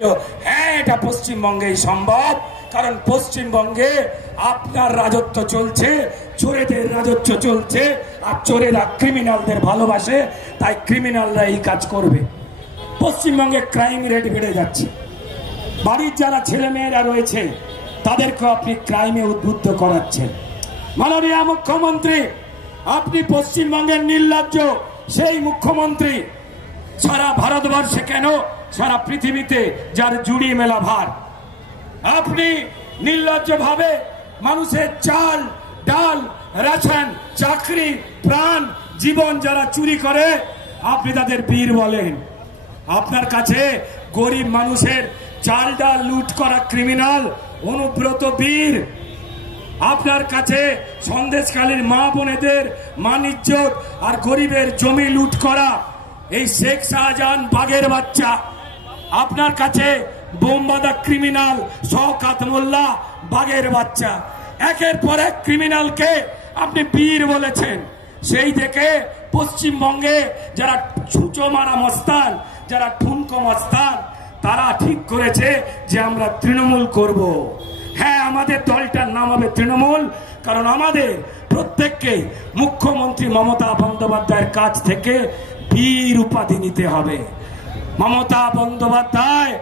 হ্যাঁ, এটা পশ্চিমবঙ্গেই সম্ভব, কারণ পশ্চিমবঙ্গে আপনার রাজত্ব চলছে, চোরেদের রাজত্ব চলছে, আর চোরেরা ক্রিমিনালদের ভালোবাসে, তাই ক্রিমিনালরা এই কাজ করবে। পশ্চিমবঙ্গে ক্রাইম রেট বেড়ে যাচ্ছে, বাড়ির যারা ছেলে মেয়েরা রয়েছে তাদেরকে আপনি ক্রাইমে উদ্বুদ্ধ করাচ্ছেন। মাননীয় মুখ্যমন্ত্রী, আপনি পশ্চিমবঙ্গের নির্লজ্জ সেই মুখ্যমন্ত্রী, সারা ভারতবর্ষে কেন সারা পৃথিবীতে যার জুড়ি মেলা ভার। আপনি নির্লজ্জভাবে মানুষের চাল ডাল রেশন চাকরি প্রাণ জীবন যারা চুরি করে আপনি তাদের বীর বলেন। আপনার কাছে গরিব মানুষের চাল ডাল লুট করা ক্রিমিনাল অনুব্রত বীর। আপনার কাছে সন্দেশখালীর মা বোনেদের মান ইজ্জত আর গরিবের জমি লুট করা এই শেখ শাহজাহান বাঘের বাচ্চা। আপনার কাছে বোমবাদা ক্রিমিনাল শওকত মোল্লা বাঘের বাচ্চা। একের পর এক ক্রিমিনালকে আপনি বীর বলেছেন। সেই দেখে পশ্চিমবঙ্গে যারা ছুঁচো মারা মস্তান, যারা ঠুনকো মস্তান, তারা ঠিক করেছে যে আমরা তৃণমূল করব। হ্যাঁ, আমাদের দলটার নাম হবে তৃণমূল, কারণ আমাদের প্রত্যেককে মুখ্যমন্ত্রী মমতা বন্দ্যোপাধ্যায়ের কাছ থেকে বীর উপাধি নিতে হবে। মমতা বন্দ্যোপাধ্যায়,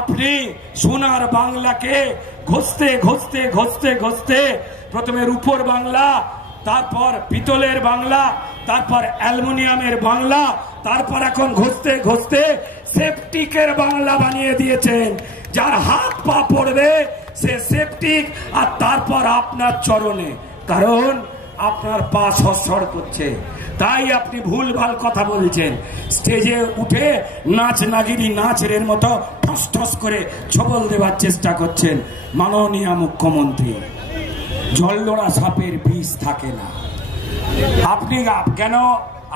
আপনি সোনার বাংলাকে ঘষতে ঘষতে ঘষতে ঘষতে প্রথমে রূপোর বাংলা, তারপর পিতলের বাংলা, তারপর অ্যালুমিনিয়ামের বাংলা, তারপর এখন ঘষতে ঘষতে সেপটিকের বাংলা বানিয়ে দিয়েছেন। যার হাত পা পড়বে সে সেপটিক, আর তারপর আপনার চরণে, কারণ আপনার পা সরসর করছে, তাই আপনি ভুলভাল কথা বলছেন। স্টেজে উঠে নাচ নাগিনী নাচের মতো ঠস ঠস করে ছবল দেওয়ার চেষ্টা করছেন। মাননীয় মুখ্যমন্ত্রী, জলডোরা সাপের বিষ থাকে না। আপনি কেন,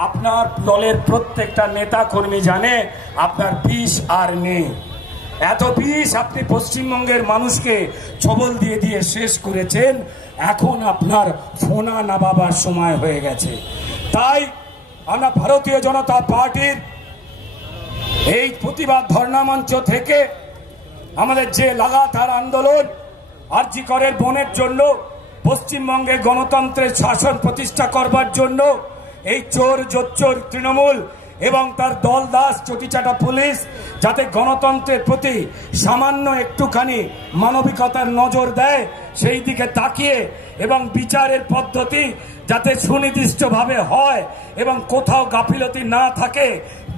আপনার দলের প্রত্যেকটা নেতা কর্মী জানে আপনার বিষ আর নেই। এত বিষ আপনি পশ্চিমবঙ্গের মানুষকে ছবল দিয়ে দিয়ে শেষ করেছেন। এখন আপনার ফোনা নাবাবার সময় হয়ে গেছে। তাই আমরা ভারতীয় জনতা পার্টির এই প্রতিবাদ ধর্ণা মঞ্চ থেকে আমাদের যে লাগাতার আন্দোলন আরজি করের বোনের জন্য, পশ্চিমবঙ্গে গণতন্ত্রের শাসন প্রতিষ্ঠা করবার জন্য, এই চোর জোচ্চোর তৃণমূল এবং তার দল দাস চটিচাটা পুলিশ যাতে গণতন্ত্রের প্রতি সামান্য একটুখানি মানবিকতার নজর দেয়, সেই দিকে তাকিয়ে এবং বিচারের পদ্ধতি যাতে সুনির্দিষ্টভাবে হয় এবং কোথাও গাফিলতি না থাকে,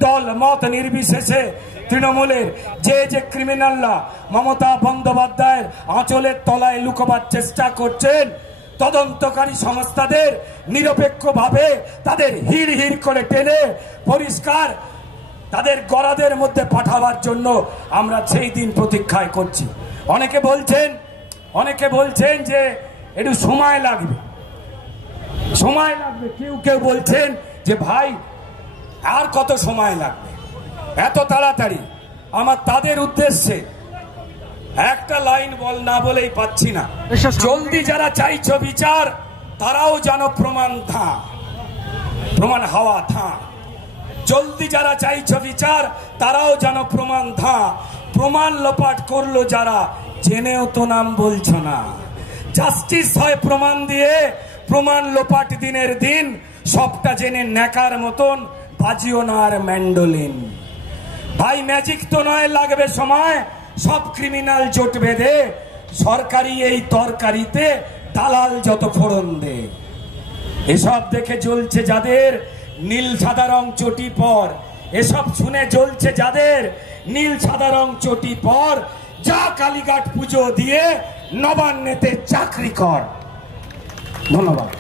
দল মত নির্বিশেষে তৃণমূলের যে ক্রিমিনালরা মমতা বন্দ্যোপাধ্যায়ের আঁচলের তলায় লুকোবার চেষ্টা করছেন, তদন্তকারী সংস্থাদের নিরপেক্ষভাবে তাদের হিড় হিড় করে টেনে পরিষ্কার তাদের গরাদের মধ্যে পাঠাবার জন্য আমরা সেই দিন প্রতীক্ষায় করছি। অনেকে বলছেন যে একটু সময় লাগবে। কেউ বলছেন যে ভাই আর কত সময় লাগবে, এত তাড়াতাড়ি। আমার তাদের উদ্দেশ্যে একটা লাইন না বলেই পাচ্ছি না। জলদি যারা চাইছো বিচার, তারাও জানো প্রমাণ হাওয়া থা। জলদি যারা চাইছো বিচার, তারাও জানো প্রমাণ লোপাট করলো যারা, জেনেও তো নাম বলছো না। জাস্টিস হয় প্রমাণ দিয়ে, প্রমাণ লোপাট দিনের দিন, সবটা জেনে নেকার মতন বাজিও না আর ম্যান্ডোলিন। ভাই ম্যাজিক তো নয়, লাগবে সময়। সব ক্রিমিনাল জোট বেঁধে সরকারি এই তরকারিতে দালাল যত ফোড়ন দে। এসব দেখে জ্বলছে যাদের নীল সাদা রং চটি পর, এসব শুনে জ্বলছে যাদের নীল সাদা রং চটি পর, যা কালীঘাট পুজো দিয়ে নবান্নেতে চাকরি কর। ধন্যবাদ।